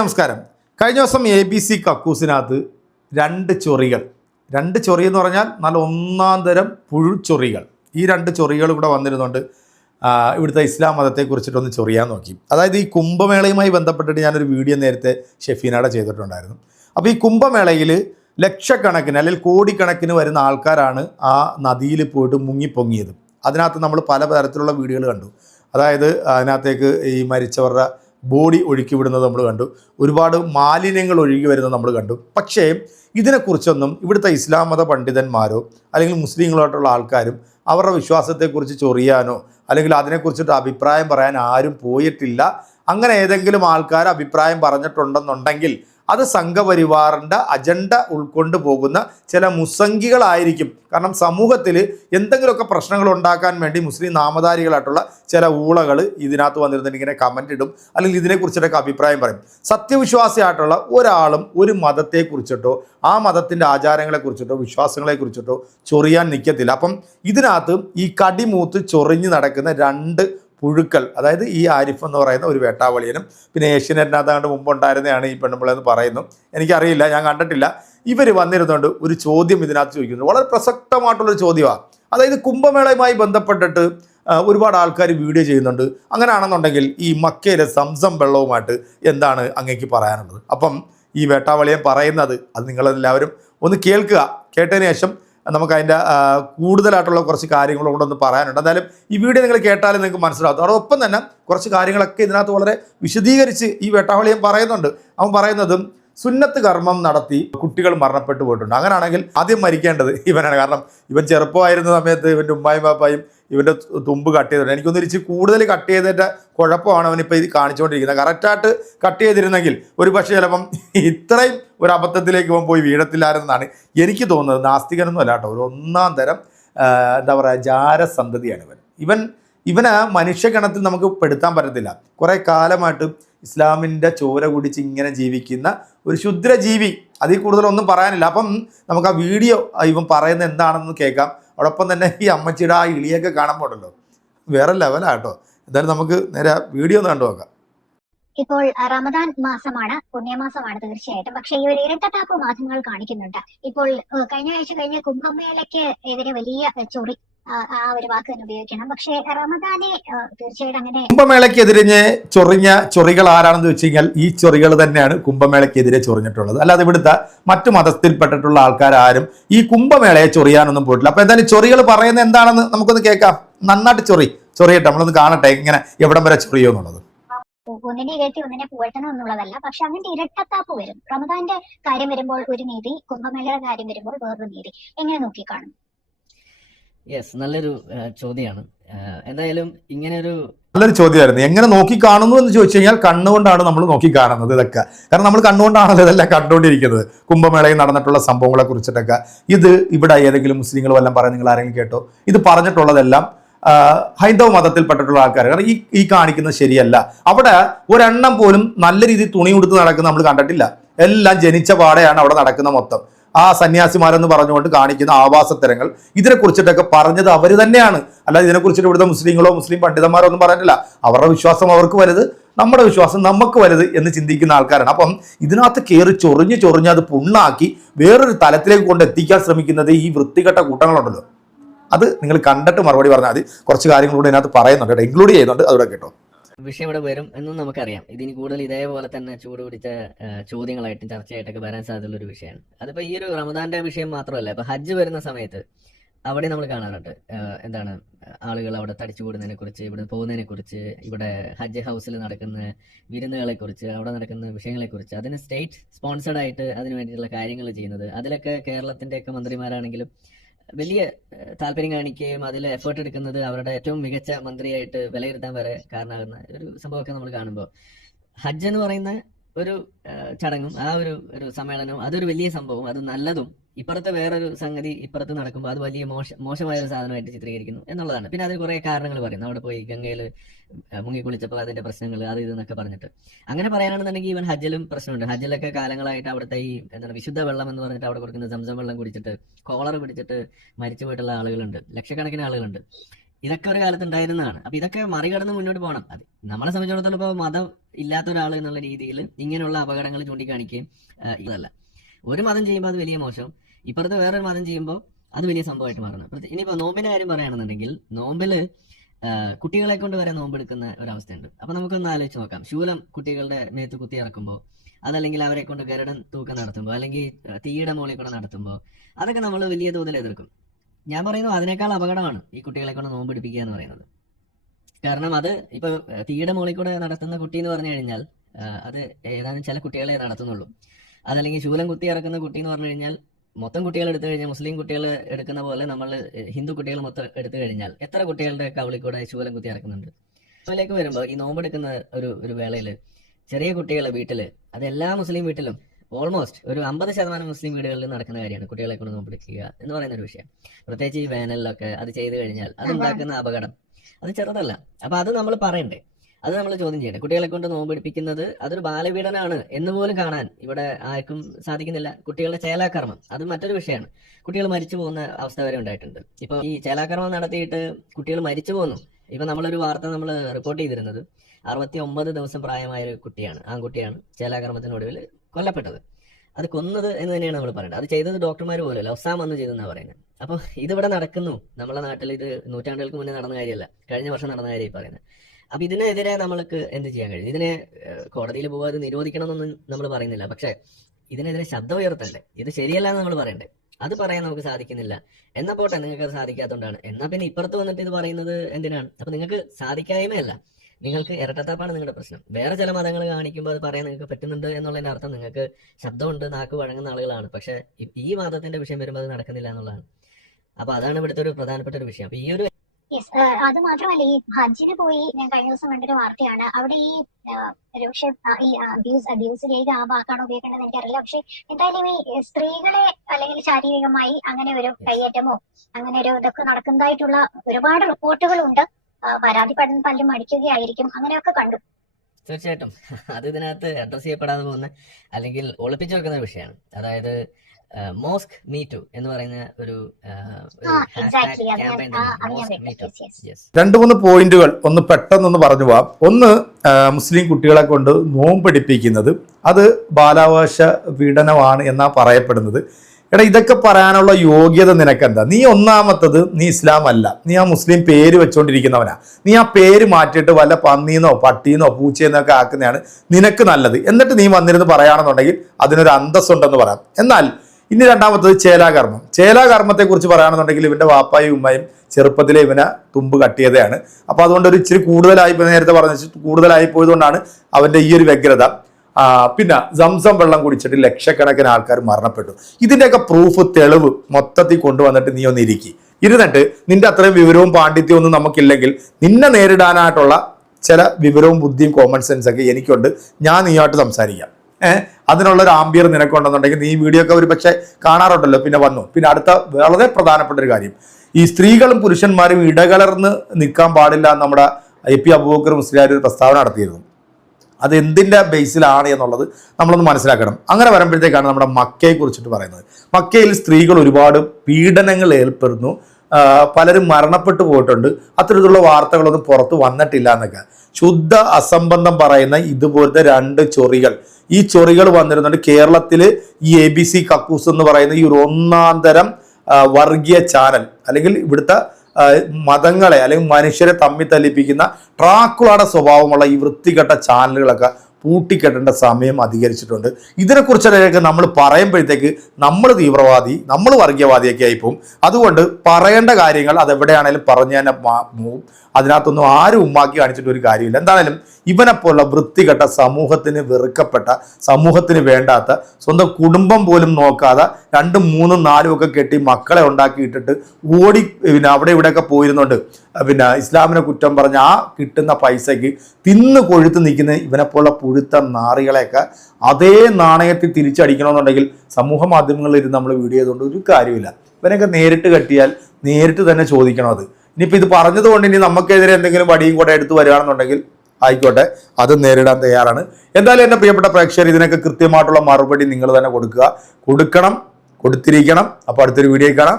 നമസ്കാരം. കഴിഞ്ഞ ദിവസം ABC കക്കൂസിനകത്ത് രണ്ട് ചൊറി എന്ന് പറഞ്ഞാൽ നല്ല ഒന്നാം തരം പുഴുച്ചൊറികൾ, ഈ രണ്ട് ചൊറികൾ കൂടെ വന്നിരുന്നുകൊണ്ട് ഇവിടുത്തെ ഇസ്ലാം മതത്തെക്കുറിച്ചിട്ടൊന്ന് ചൊറിയാൻ നോക്കി. അതായത് ഈ കുംഭമേളയുമായി ബന്ധപ്പെട്ടിട്ട് ഞാനൊരു വീഡിയോ നേരത്തെ ഷെഫീനയുടെ ചെയ്തിട്ടുണ്ടായിരുന്നു. അപ്പോൾ ഈ കുംഭമേളയിൽ ലക്ഷക്കണക്കിന് അല്ലെങ്കിൽ കോടിക്കണക്കിന് വരുന്ന ആൾക്കാരാണ് ആ നദിയിൽ പോയിട്ട് മുങ്ങിപ്പൊങ്ങിയത്. അതിനകത്ത് നമ്മൾ പലതരത്തിലുള്ള വീഡിയോകൾ കണ്ടു. അതായത് അതിനകത്തേക്ക് ഈ മരിച്ചവരുടെ ബോഡി ഒഴുക്കി വിടുന്നത് നമ്മൾ കണ്ടു, ഒരുപാട് മാലിന്യങ്ങൾ ഒഴുകി വരുന്നത് നമ്മൾ കണ്ടു. പക്ഷേ ഇതിനെക്കുറിച്ചൊന്നും ഇവിടുത്തെ ഇസ്ലാം മത പണ്ഡിതന്മാരോ അല്ലെങ്കിൽ മുസ്ലിങ്ങളായിട്ടുള്ള ആൾക്കാരും അവരുടെ വിശ്വാസത്തെക്കുറിച്ച് ചൊറിയാനോ അല്ലെങ്കിൽ അതിനെക്കുറിച്ചിട്ട് അഭിപ്രായം പറയാൻ ആരും പോയിട്ടില്ല. അങ്ങനെ ഏതെങ്കിലും ആൾക്കാർ അഭിപ്രായം പറഞ്ഞിട്ടുണ്ടെന്നുണ്ടെങ്കിൽ അത് സംഘപരിവാറിൻ്റെ അജണ്ട ഉൾക്കൊണ്ട് പോകുന്ന ചില മുസംഗികളായിരിക്കും. കാരണം സമൂഹത്തിൽ എന്തെങ്കിലുമൊക്കെ പ്രശ്നങ്ങൾ ഉണ്ടാക്കാൻ വേണ്ടി മുസ്ലിം നാമധാരികളായിട്ടുള്ള ചില ഊളകൾ ഇതിനകത്ത് വന്നിരുന്നിട്ട് ഇങ്ങനെ കമൻ്റ് ഇടും, അല്ലെങ്കിൽ ഇതിനെക്കുറിച്ചിട്ടൊക്കെ അഭിപ്രായം പറയും. സത്യവിശ്വാസിയായിട്ടുള്ള ഒരാളും ഒരു മതത്തെക്കുറിച്ചിട്ടോ ആ മതത്തിൻ്റെ ആചാരങ്ങളെക്കുറിച്ചിട്ടോ വിശ്വാസങ്ങളെക്കുറിച്ചിട്ടോ ചൊറിയാൻ നിൽക്കത്തില്ല. അപ്പം ഇതിനകത്ത് ഈ കടിമൂത്ത് ചൊറിഞ്ഞ് നടക്കുന്ന രണ്ട് പുഴുക്കൾ, അതായത് ഈ ആരിഫ് എന്ന് പറയുന്ന ഒരു വേട്ടാവളിയനും പിന്നെ ഏഷ്യനെറ്റിനകത്താണ്ട് മുമ്പുണ്ടായിരുന്നതാണ് ഈ പെണ്ണുമ്പിളെന്ന് പറയുന്നു. എനിക്കറിയില്ല, ഞാൻ കണ്ടിട്ടില്ല. ഇവർ വന്നിരുന്നുകൊണ്ട് ഒരു ചോദ്യം ഇതിനകത്ത് ചോദിക്കുന്നു, വളരെ പ്രസക്തമായിട്ടുള്ളൊരു ചോദ്യമാണ്. അതായത് കുംഭമേളയുമായി ബന്ധപ്പെട്ടിട്ട് ഒരുപാട് ആൾക്കാർ വീഡിയോ ചെയ്യുന്നുണ്ട്. അങ്ങനെയാണെന്നുണ്ടെങ്കിൽ ഈ മക്കയിലെ സംസം വെള്ളവുമായിട്ട് എന്താണ് അങ്ങേക്ക് പറയാനുള്ളത്? അപ്പം ഈ വേട്ടാവളിയൻ പറയുന്നത് അത് നിങ്ങളെല്ലാവരും ഒന്ന് കേൾക്കുക. കേട്ടതിന് ശേഷം നമുക്കതിൻ്റെ കൂടുതലായിട്ടുള്ള കുറച്ച് കാര്യങ്ങൾ കൂടെ ഒന്ന് പറയാനുണ്ട്. എന്തായാലും ഈ വീഡിയോ നിങ്ങൾ കേട്ടാലും നിങ്ങൾക്ക് മനസ്സിലാവും. അതോടൊപ്പം തന്നെ കുറച്ച് കാര്യങ്ങളൊക്കെ ഇതിനകത്ത് വളരെ വിശദീകരിച്ച് ഈ വേട്ടാവളിയൻ പറയുന്നുണ്ട്. അവൻ പറയുന്നതും സുന്നത്ത് കർമ്മം നടത്തി കുട്ടികൾ മരണപ്പെട്ടു പോയിട്ടുണ്ട്. അങ്ങനെയാണെങ്കിൽ ആദ്യം മരിക്കേണ്ടത് ഇവനാണ്. കാരണം ഇവൻ ചെറുപ്പമായിരുന്ന സമയത്ത് ഇവൻ്റെ ഉമ്മായും പാപ്പായും ഇവൻ്റെ തുമ്പ് കട്ട് ചെയ്തിട്ടുണ്ട്. എനിക്കൊന്ന് ഇരിച്ച് കൂടുതൽ കട്ട് ചെയ്തതിൻ്റെ കുഴപ്പമാണ് അവനിപ്പോൾ ഇത് കാണിച്ചുകൊണ്ടിരിക്കുന്നത്. കറക്റ്റായിട്ട് കട്ട് ചെയ്തിരുന്നെങ്കിൽ ഒരു പക്ഷേ ചിലപ്പം ഇത്രയും ഒരു അബദ്ധത്തിലേക്ക് ഇവൻ പോയി വീഴത്തില്ലായിരുന്നാണ് എനിക്ക് തോന്നുന്നത്. നാസ്തികനൊന്നും അല്ല കേട്ടോ, ഒരു ഒന്നാം തരം എന്താ പറയുക ജാരസന്തതിയാണ് ഇവന് മനുഷ്യഗണത്തിൽ നമുക്ക് പെടുത്താൻ പറ്റത്തില്ല. കുറേ കാലമായിട്ട് ഇസ്ലാമിൻ്റെ ചോര കുടിച്ച് ഇങ്ങനെ ജീവിക്കുന്ന ഒരു ക്ഷുദ്രജീവി. അതിൽ കൂടുതലൊന്നും പറയാനില്ല. അപ്പം നമുക്ക് ആ വീഡിയോ ഇവൻ പറയുന്നത് എന്താണെന്ന് കേൾക്കാം. അതോടൊപ്പം തന്നെ ഈ അമ്മച്ചിയുടെ ആ ഇളിയൊക്കെ കാണുമ്പോഴല്ലോ വേറെ ലെവലാട്ടോ. എന്തായാലും നമുക്ക് നേരെ വീഡിയോ ഒന്ന് കണ്ടു നോക്കാം. ഇപ്പോൾ റമദാൻ മാസമാണ്, പുണ്യമാസമാണ് തീർച്ചയായിട്ടും. പക്ഷെ ഈ ഒരു ഇരട്ടത്താപ്പ് മാധ്യമങ്ങൾ കാണിക്കുന്നുണ്ട്. ഇപ്പോൾ കഴിഞ്ഞ ആഴ്ച കഴിഞ്ഞ കുംഭമേളയ്ക്ക് എതിരെ വലിയ ചൊറി, ആ ഒരു വാക്ക് തന്നെ ഉപയോഗിക്കണം. പക്ഷേ റമദാനെ തീർച്ചയായിട്ടും അങ്ങനെ കുംഭമേളയ്ക്കെതിരെ ചൊറിഞ്ഞ ചൊറികൾ ആരാണെന്ന് വെച്ച് കഴിഞ്ഞാൽ ഈ ചൊറികൾ തന്നെയാണ് കുംഭമേളയ്ക്കെതിരെ ചൊറിഞ്ഞിട്ടുള്ളത്. അല്ലാതെ ഇവിടുത്തെ മറ്റു മതത്തിൽപ്പെട്ടിട്ടുള്ള ആൾക്കാരും ഈ കുംഭമേളയെ ചൊറിയാനൊന്നും പോയിട്ടില്ല. അപ്പൊ എന്തായാലും ചൊറികൾ പറയുന്നത് എന്താണെന്ന് നമുക്കൊന്ന് കേൾക്കാം. നന്നായിട്ട് ചൊറിയട്ടെ, നമ്മളൊന്ന് കാണട്ടെ ഇങ്ങനെ എവിടം വരെ ചൊറിയോ എന്നുള്ളത്. ഒന്നിനെ ഇരട്ടി ഒന്നിനെ പുകഴ്ത്തണം എന്നുള്ളതല്ല, പക്ഷെ അങ്ങനത്തെ ഇരട്ടത്താപ്പ് വരും. റമദാന്റെ കാര്യം വരുമ്പോൾ ഒരു നീതി, കുംഭമേളയുടെ കാര്യം വരുമ്പോൾ വേറൊരു നീതി. എങ്ങനെ നോക്കിക്കാണും? യെസ്, നല്ലൊരു ചോദ്യമാണ്. എന്തായാലും ഇങ്ങനെയൊരു നല്ലൊരു ചോദ്യമായിരുന്നു. എങ്ങനെ നോക്കി കാണുന്നു എന്ന് ചോദിച്ചു കഴിഞ്ഞാൽ കണ്ണുകൊണ്ടാണ് നമ്മൾ നോക്കി കാണുന്നത് ഇതൊക്കെ. കാരണം നമ്മൾ കണ്ണുകൊണ്ടാണല്ലോ ഇതെല്ലാം കണ്ടുകൊണ്ടിരിക്കുന്നത്. കുംഭമേളയിൽ നടന്നിട്ടുള്ള സംഭവങ്ങളെ കുറിച്ചിട്ടൊക്കെ ഇത് ഇവിടെ ഏതെങ്കിലും മുസ്ലിങ്ങൾ വല്ലതും പറഞ്ഞ് നിങ്ങൾ ആരെങ്കിലും കേട്ടോ? ഇത് പറഞ്ഞിട്ടുള്ളതെല്ലാം ഹൈന്ദവ മതത്തിൽപ്പെട്ടിട്ടുള്ള ആൾക്കാർ. കാരണം ഈ കാണിക്കുന്നത് ശരിയല്ല. അവിടെ ഒരെണ്ണം പോലും നല്ല രീതിയിൽ തുണി ഉടുത്ത് നടക്കുന്ന നമ്മൾ കണ്ടിട്ടില്ല. എല്ലാം ജനിച്ച പാടെയാണ് അവിടെ നടക്കുന്ന മൊത്തം. ആ സന്യാസിമാരെന്ന് പറഞ്ഞുകൊണ്ട് കാണിക്കുന്ന ആവാസത്തരങ്ങൾ ഇതിനെക്കുറിച്ചിട്ടൊക്കെ പറഞ്ഞത് അവർ തന്നെയാണ്. അല്ലാതെ ഇതിനെക്കുറിച്ചിട്ട് ഇവിടുത്തെ മുസ്ലിങ്ങളോ മുസ്ലിം പണ്ഡിതന്മാരോ ഒന്നും പറഞ്ഞിട്ടില്ല. അവരുടെ വിശ്വാസം അവർക്ക് വലുത്, നമ്മുടെ വിശ്വാസം നമുക്ക് വലുത് എന്ന് ചിന്തിക്കുന്ന ആൾക്കാരാണ്. അപ്പം ഇതിനകത്ത് കയറി ചൊറിഞ്ഞ് അത് പുണ്ണാക്കി വേറൊരു തലത്തിലേക്ക് കൊണ്ട് എത്തിക്കാൻ ശ്രമിക്കുന്നത് ഈ വൃത്തികെട്ട കൂട്ടങ്ങളുണ്ടല്ലോ. അത് നിങ്ങൾ കണ്ടിട്ട് മറുപടി പറഞ്ഞാൽ മതി. കുറച്ച് കാര്യങ്ങളൂടെ ഇതിനകത്ത് പറയുന്നുണ്ട് കേട്ടോ, ഇൻക്ലൂഡ് ചെയ്യുന്നുണ്ട്. അതുകൂടെ കേട്ടോ. വിഷയം ഇവിടെ വരും എന്നും നമുക്കറിയാം. ഇതിന് കൂടുതൽ ഇതേപോലെ തന്നെ ചൂട് പിടിച്ച ചോദ്യങ്ങളായിട്ടും ചർച്ചയായിട്ടൊക്കെ വരാൻ സാധ്യതയുള്ള ഒരു വിഷയമാണ്. അതിപ്പോ ഈ ഒരു റമദാന്റെ വിഷയം മാത്രമല്ല, ഇപ്പൊ ഹജ്ജ് വരുന്ന സമയത്ത് അവിടെ നമ്മൾ കാണാറുണ്ട് എന്താണ് ആളുകൾ അവിടെ തടിച്ചു കൂടുന്നതിനെ കുറിച്ച്, ഇവിടെ പോകുന്നതിനെ കുറിച്ച്, ഇവിടെ ഹജ്ജ് ഹൗസിൽ നടക്കുന്ന വിരുന്നുകളെ കുറിച്ച്, അവിടെ നടക്കുന്ന വിഷയങ്ങളെ കുറിച്ച്, അതിന് സ്റ്റേറ്റ് സ്പോൺസേഡ് ആയിട്ട് അതിന് വേണ്ടിയിട്ടുള്ള കാര്യങ്ങൾ ചെയ്യുന്നത്. അതിലൊക്കെ കേരളത്തിന്റെ ഒക്കെ മന്ത്രിമാരാണെങ്കിലും വലിയ താല്പര്യം കാണിക്കുകയും അതിൽ എഫേർട്ട് എടുക്കുന്നത് അവരുടെ ഏറ്റവും മികച്ച മന്ത്രിയായിട്ട് വിലയിരുത്താൻ വരെ കാരണമാകുന്ന ഒരു സംഭവമൊക്കെ നമ്മൾ കാണുമ്പോൾ ഹജ്ജ് എന്ന് പറയുന്ന ഒരു ചടങ്ങും ആ ഒരു സമ്മേളനവും അതൊരു വലിയ സംഭവം, അത് നല്ലതും, ഇപ്പുറത്തെ വേറൊരു സംഗതി ഇപ്പുറത്ത് നടക്കുമ്പോൾ അത് വലിയ മോശമായ ഒരു സാധനമായിട്ട് ചിത്രീകരിക്കുന്നു എന്നുള്ളതാണ്. പിന്നെ അതിന് കുറെ കാരണങ്ങൾ പറയുന്നു. അവിടെ പോയി ഗംഗയിൽ മുങ്ങിക്കുളിച്ചപ്പോൾ അതിന്റെ പ്രശ്നങ്ങൾ അത് ഇതെന്നൊക്കെ പറഞ്ഞിട്ട് അങ്ങനെ പറയാനാണെന്നുണ്ടെങ്കിൽ ഈവൻ ഹജ്ജിലും പ്രശ്നമുണ്ട്. ഹജ്ജിലൊക്കെ കാലങ്ങളായിട്ട് അവിടുത്തെ ഈ എന്താണ് വിശുദ്ധ വെള്ളം എന്ന് പറഞ്ഞിട്ട് അവിടെ കൊടുക്കുന്ന സംസം വെള്ളം കുടിച്ചിട്ട് കോളർ പിടിച്ചിട്ട് മരിച്ചു പോയിട്ടുള്ള ആളുകളുണ്ട്, ലക്ഷക്കണക്കിന് ആളുകളുണ്ട്. ഇതൊക്കെ ഒരു കാലത്ത് ഉണ്ടായിരുന്നതാണ്. അപ്പൊ ഇതൊക്കെ മറികടന്ന് മുന്നോട്ട് പോകണം. അത് നമ്മളെ സംബന്ധിച്ചിടത്തോളം ഇപ്പോൾ മതം ഇല്ലാത്ത ഒരാൾ എന്നുള്ള രീതിയിൽ ഇങ്ങനെയുള്ള അപകടങ്ങൾ ചൂണ്ടിക്കാണിക്കുകയും ഇതല്ല. ഒരു മതം ചെയ്യുമ്പോൾ അത് വലിയ മോശം, ഇപ്പുറത്തെ വേറൊരു മതം ചെയ്യുമ്പോൾ അത് വലിയ സംഭവമായിട്ട് മാറണം. ഇനിയിപ്പോൾ നോമ്പിന്റെ കാര്യം പറയുകയാണെന്നുണ്ടെങ്കിൽ നോമ്പില് കുട്ടികളെ കൊണ്ട് വരെ നോമ്പെടുക്കുന്ന ഒരവസ്ഥയുണ്ട്. അപ്പൊ നമുക്കൊന്ന് ആലോചിച്ച് നോക്കാം. ശൂലം കുട്ടികളുടെ മേത്ത് കുത്തി ഇറക്കുമ്പോൾ, അതല്ലെങ്കിൽ അവരെ കൊണ്ട് ഗരുഡൻ തൂക്കം നടത്തുമ്പോൾ, അല്ലെങ്കിൽ തീയുടെ മുകളിൽ കൂടെ നടത്തുമ്പോൾ, അതൊക്കെ നമ്മൾ വലിയ തോതിൽ എതിർക്കും. ഞാൻ പറയുന്നു അതിനേക്കാൾ അപകടമാണ് ഈ കുട്ടികളെ കൊണ്ട് നോമ്പെടുപ്പിക്കുക എന്ന് പറയുന്നത്. കാരണം അത് ഇപ്പൊ തീയുടെ മുകളിൽ കൂടെ നടത്തുന്ന കുട്ടി എന്ന് പറഞ്ഞു കഴിഞ്ഞാൽ അത് ഏതാനും ചില കുട്ടികളെ നടത്തുന്നുള്ളൂ. അതല്ലെങ്കിൽ ശൂലം കുത്തി ഇറക്കുന്ന കുട്ടി എന്ന് പറഞ്ഞു കഴിഞ്ഞാൽ മൊത്തം കുട്ടികൾ എടുത്തു കഴിഞ്ഞാൽ, മുസ്ലിം കുട്ടികൾ എടുക്കുന്ന പോലെ നമ്മൾ ഹിന്ദു കുട്ടികൾ മൊത്തം എടുത്തു കഴിഞ്ഞാൽ എത്ര കുട്ടികളുടെ കവളിൽ കൂടെ ശൂലം കുത്തി ഇറക്കുന്നുണ്ട്. അതിലേക്ക് വരുമ്പോൾ ഈ നോമ്പെടുക്കുന്ന ഒരു വേളയിൽ ചെറിയ കുട്ടികളെ വീട്ടില്, അത് എല്ലാ മുസ്ലിം വീട്ടിലും ഓൾമോസ്റ്റ് ഒരു 50% മുസ്ലിം വീടുകളിൽ നടക്കുന്ന കാര്യമാണ് കുട്ടികളെ കൊണ്ട് നോമ്പെടുക്കുക എന്ന് പറയുന്ന ഒരു വിഷയം. പ്രത്യേകിച്ച് ഈ വേനലിലൊക്കെ അത് ചെയ്തു കഴിഞ്ഞാൽ അതുണ്ടാക്കുന്ന അപകടം അത് ചെറുതല്ല. അപ്പൊ അത് നമ്മൾ പറയണ്ടേ, അത് നമ്മൾ ചോദ്യം ചെയ്യണ്ടേ. കുട്ടികളെ കൊണ്ട് നോമ്പെടുപ്പിക്കുന്നത് അതൊരു ബാലപീഡനമാണ് എന്ന് പോലും കാണാൻ ഇവിടെ ആർക്കും സാധിക്കുന്നില്ല. കുട്ടികളുടെ ചേലാകർമ്മം അത് മറ്റൊരു വിഷയമാണ്. കുട്ടികൾ മരിച്ചു പോകുന്ന അവസ്ഥ വരെ ഉണ്ടായിട്ടുണ്ട്. ഇപ്പൊ ഈ ചേലാകർമ്മം നടത്തിയിട്ട് കുട്ടികൾ മരിച്ചു പോകുന്നു. ഇപ്പൊ നമ്മളൊരു വാർത്ത നമ്മൾ റിപ്പോർട്ട് ചെയ്തിരുന്നത് 69 ദിവസം പ്രായമായ ഒരു കുട്ടിയാണ്, ആൺകുട്ടിയാണ് ചേലാകർമ്മത്തിനൊടുവിൽ കൊല്ലപ്പെട്ടത്. അത് കൊന്നത് എന്ന് തന്നെയാണ് നമ്മൾ പറയുന്നത്. അത് ചെയ്തത് ഡോക്ടർമാർ പോലും ഒസാം വന്ന് ചെയ്തെന്നാണ് പറയുന്നത്. അപ്പോൾ ഇതിവിടെ നടക്കുന്നു. നമ്മളെ നാട്ടിൽ ഇത് നൂറ്റാണ്ടുകൾക്ക് മുന്നേ നടന്ന കാര്യമല്ല, കഴിഞ്ഞ വർഷം നടന്ന കാര്യമായി പറയുന്നത്. അപ്പൊ ഇതിനെതിരെ നമ്മൾക്ക് എന്ത് ചെയ്യാൻ കഴിയും? ഇതിനെ കോടതിയിൽ പോകാതെ നിരോധിക്കണം എന്നൊന്നും നമ്മൾ പറയുന്നില്ല. പക്ഷെ ഇതിനെതിരെ ശബ്ദം ഉയർത്തണ്ടേ? ഇത് ശരിയല്ല എന്ന് നമ്മൾ പറയണ്ടേ? അത് പറയാൻ നമുക്ക് സാധിക്കുന്നില്ല. എന്നാ പോട്ടെ, നിങ്ങൾക്ക് അത് സാധിക്കാത്തതുകൊണ്ടാണ്. എന്നാൽ പിന്നെ ഇപ്പുറത്ത് വന്നിട്ട് ഇത് പറയുന്നത് എന്തിനാണ്? അപ്പൊ നിങ്ങൾക്ക് സാധിക്കായ്മയല്ല, നിങ്ങൾക്ക് ഇരട്ടത്താപ്പാണ് നിങ്ങളുടെ പ്രശ്നം. വേറെ ചില മതങ്ങൾ കാണിക്കുമ്പോൾ അത് പറയാൻ നിങ്ങൾക്ക് പറ്റുന്നുണ്ട് എന്നുള്ളതിന്റെ അർത്ഥം നിങ്ങൾക്ക് ശബ്ദമുണ്ട്, നാക്ക് വഴങ്ങുന്ന ആളുകളാണ്. പക്ഷെ ഈ മതത്തിന്റെ വിഷയം വരുമ്പോൾ അത് നടക്കുന്നില്ല എന്നുള്ളതാണ്. അപ്പൊ അതാണ് ഇവിടുത്തെ ഒരു പ്രധാനപ്പെട്ട ഒരു വിഷയം. അപ്പൊ ഈ ഒരു അത് മാത്രമല്ല, ഈ ഹജ്ജിന് പോയി ഞാൻ കഴിഞ്ഞ ദിവസം കണ്ടൊരു വാർത്തയാണ്. അവിടെ ഈ പക്ഷെ ഈ അബ്യൂസിലേക്ക് ആ വാക്കാണ് ഉപയോഗിക്കേണ്ടത് എനിക്കറിയില്ല. പക്ഷെ എന്തായാലും ഈ സ്ത്രീകളെ അല്ലെങ്കിൽ ശാരീരികമായി അങ്ങനെ ഒരു കയ്യേറ്റമോ അങ്ങനെ ഒരു ഇതൊക്കെ നടക്കുന്നതായിട്ടുള്ള ഒരുപാട് റിപ്പോർട്ടുകളുണ്ട്. പരാതിപ്പെടുന്ന പലരും മടിക്കുകയായിരിക്കും, അങ്ങനെയൊക്കെ കണ്ടു. തീർച്ചയായിട്ടും അത് ഇതിനകത്ത് അഡ്രസ് ചെയ്യപ്പെടാതെ പോകുന്ന അല്ലെങ്കിൽ ഒളിപ്പിച്ചു വെക്കുന്ന വിഷയമാണ്. അതായത് മോസ്ക് മീ ടു എന്ന് പറയുന്ന ഒരു രണ്ട് മൂന്ന് പോയിന്റുകൾ ഒന്ന് പെട്ടെന്നൊന്ന് പറഞ്ഞു പോവാം. ഒന്ന്, മുസ്ലിം കുട്ടികളെ കൊണ്ട് നോമ്പെടുപ്പിക്കുന്നത് അത് ബാലാവകാശ പീഡനമാണ് എന്നാ പറയപ്പെടുന്നത്. എടാ, ഇതൊക്കെ പറയാനുള്ള യോഗ്യത നിനക്കെന്താ? നീ ഒന്നാമത്തത് നീ ഇസ്ലാം അല്ല, നീ ആ മുസ്ലിം പേര് വെച്ചോണ്ടിരിക്കുന്നവനാ. നീ ആ പേര് മാറ്റിയിട്ട് വല്ല പന്നീന്നോ പട്ടീന്നോ പൂച്ചയെന്നൊക്കെ ആക്കുന്നതാണ് നിനക്ക് നല്ലത്. എന്നിട്ട് നീ വന്നിരുന്ന് പറയുകയാണെന്നുണ്ടെങ്കിൽ അതിനൊരു അന്തസ്സുണ്ടെന്ന് പറയാം. എന്നാൽ ഇനി രണ്ടാമത്തത് ചേലാകർമ്മം. ചേലാകർമ്മത്തെക്കുറിച്ച് പറയുകയാണെന്നുണ്ടെങ്കിൽ ഇവന്റെ വാപ്പായും ഉമ്മയും ചെറുപ്പത്തിലെ ഇവനെ തുമ്പ് കട്ടിയതാണ്. അപ്പോൾ അതുകൊണ്ട് ഒരു ഇച്ചിരി കൂടുതലായി, നേരത്തെ പറഞ്ഞ കൂടുതലായി പോയതുകൊണ്ടാണ് അവന്റെ ഈ ഒരു വ്യഗ്രത. പിന്നെ സംസം വെള്ളം കുടിച്ചിട്ട് ലക്ഷക്കണക്കിന് ആൾക്കാർ മരണപ്പെട്ടു. ഇതിന്റെയൊക്കെ പ്രൂഫ്, തെളിവ് മൊത്തത്തിൽ കൊണ്ടുവന്നിട്ട് നീ ഒന്ന് ഇരുന്നിട്ട് നിന്റെ അത്രയും വിവരവും പാണ്ഡിത്യവും ഒന്നും നമുക്കില്ലെങ്കിൽ നിന്നെ നേരിടാനായിട്ടുള്ള ചില വിവരവും ബുദ്ധിയും കോമൺ സെൻസ് ഒക്കെ എനിക്കുണ്ട്. ഞാൻ നീയായിട്ട് സംസാരിക്കാം. അതിനുള്ള ഒരു ആംബിയർ നിനക്കുണ്ടെന്നുണ്ടെങ്കിൽ നീ വീഡിയോ ഒക്കെ ഒരു പക്ഷെ കാണാറുണ്ടല്ലോ. പിന്നെ വന്നു. പിന്നെ അടുത്ത വളരെ പ്രധാനപ്പെട്ട ഒരു കാര്യം, ഈ സ്ത്രീകളും പുരുഷന്മാരും ഇടകലർന്ന് നിൽക്കാൻ പാടില്ല എന്ന് നമ്മുടെ AP അബൂബക്കർ മുസ്ലിയാർ ഒരു പ്രസ്താവന നടത്തിയിരുന്നു. അത് എന്തിൻ്റെ ബേസിലാണ് എന്നുള്ളത് നമ്മളൊന്ന് മനസ്സിലാക്കണം. അങ്ങനെ വരുമ്പോഴത്തേക്കാണ് നമ്മുടെ മക്കയെ കുറിച്ചിട്ട് പറയുന്നത്. മക്കയിൽ സ്ത്രീകൾ ഒരുപാട് പീഡനങ്ങൾ ഏർപ്പെടുന്നു, പലരും മരണപ്പെട്ടു പോയിട്ടുണ്ട്. അത്തരത്തിലുള്ള വാർത്തകളൊന്നും പുറത്ത് വന്നിട്ടില്ല എന്നൊക്കെ ശുദ്ധ അസംബന്ധം പറയുന്ന ഇതുപോലത്തെ 2 ചൊറികൾ, ഈ ചൊറികൾ വന്നിരുന്നുണ്ട്. കേരളത്തിൽ ഈ ABC കക്കൂസ് എന്ന് പറയുന്ന ഈ ഒരു ഒന്നാന്തരം വർഗീയ ചാനൽ, അല്ലെങ്കിൽ ഇവിടുത്തെ മതങ്ങളെ അല്ലെങ്കിൽ മനുഷ്യരെ തമ്മിൽ തല്ലിപ്പിക്കുന്ന ട്രാക്കുളയുടെ സ്വഭാവമുള്ള ഈ വൃത്തികെട്ട ചാനലുകളൊക്കെ പൂട്ടിക്കെട്ടേണ്ട സമയം അധികരിച്ചിട്ടുണ്ട്. ഇതിനെക്കുറിച്ചൊക്കെ നമ്മൾ പറയുമ്പോഴത്തേക്ക് നമ്മൾ തീവ്രവാദി, നമ്മൾ വർഗീയവാദിയൊക്കെ ആയിപ്പോവും. അതുകൊണ്ട് പറയേണ്ട കാര്യങ്ങൾ അതെവിടെയാണേലും പറഞ്ഞു തന്നെ പോവും. അതിനകത്തൊന്നും ആരും ഉമ്മാക്കി കാണിച്ചിട്ട് ഒരു കാര്യമില്ല. എന്താണേലും ഇവനെപ്പോലുള്ള വൃത്തികെട്ട, സമൂഹത്തിന് വെറുക്കപ്പെട്ട, സമൂഹത്തിന് വേണ്ടാത്ത, സ്വന്തം കുടുംബം പോലും നോക്കാതെ 2, 3, 4 ഒക്കെ കെട്ടി മക്കളെ ഉണ്ടാക്കിയിട്ടിട്ട് ഓടി പിന്നെ അവിടെ ഇവിടെയൊക്കെ പോയിരുന്നുണ്ട്. പിന്നെ ഇസ്ലാമിനെ കുറ്റം പറഞ്ഞ് ആ കിട്ടുന്ന പൈസയ്ക്ക് തിന്ന് കൊഴുത്ത് നിൽക്കുന്ന ഇവനെപ്പോലുള്ള പുഴുത്ത നാറികളെയൊക്കെ അതേ നാണയത്തിൽ തിരിച്ചടിക്കണമെന്നുണ്ടെങ്കിൽ സമൂഹ മാധ്യമങ്ങളിൽ ഇരുന്ന് നമ്മൾ വീഡിയോ ചെയ്തുകൊണ്ട് ഒരു കാര്യമില്ല. ഇവനൊക്കെ നേരിട്ട് കെട്ടിയാൽ നേരിട്ട് തന്നെ ചോദിക്കണം. അത് ഇനിയിപ്പോൾ ഇത് പറഞ്ഞതുകൊണ്ട് ഇനി നമുക്കെതിരെ എന്തെങ്കിലും വടിയും കൂടെ എടുത്ത് വരികയാണെന്നുണ്ടെങ്കിൽ ആയിക്കോട്ടെ, അത് നേരിടാൻ തയ്യാറാണ്. എന്തായാലും എൻ്റെ പ്രിയപ്പെട്ട പ്രേക്ഷകർ, ഇതിനൊക്കെ കൃത്യമായിട്ടുള്ള മറുപടി നിങ്ങൾ തന്നെ കൊടുക്കണം, കൊടുത്തിരിക്കണം. അപ്പോൾ അടുത്തൊരു വീഡിയോ കാണാം.